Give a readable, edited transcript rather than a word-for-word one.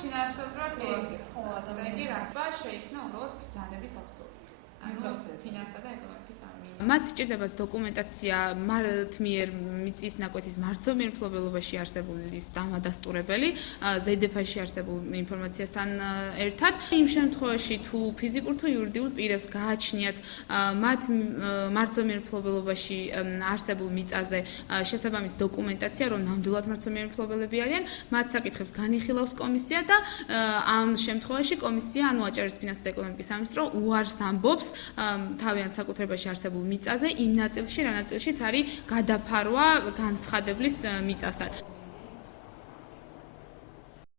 შინაარსობრივად ზენგი რასპა შეიქმნა უბრალოდ ბრძანების საფუძველზე. ფინანსთა და ეკონომიკის სამინისტროს. მათ სჭირდებათ დოკუმენტაცია მათ მიერ მიწის ნაკვეთის მარცვლოვნ მფლობელობაში არსებული დამადასტურებელი, ZDF-ში არსებულ ინფორმაციასთან ერთად. იმ შემთხვევაში თუ ფიზიკურ თუ იურიდიულ პირებს გააჩნიათ მათ მარცვლოვნ მფლობელობაში არსებულ მიწაზე შესაბამის დოკუმენტაცია, რომ ნამდვილად მარცვლოვნ მფლობელები არიან, მათ საკითხებს განიხილავს კომისია და ამ შემთხვევაში კომისია, ანუ აჭარის ფინანსთა და ეკონომიკის სამინისტრო უარს ამბობს თავიანთ საკუთრებაში არსებულ მიწაზე იმ ნაწილში, რა ნაწილშიც არის გადაფარვა განცხადებლის მიწასთან.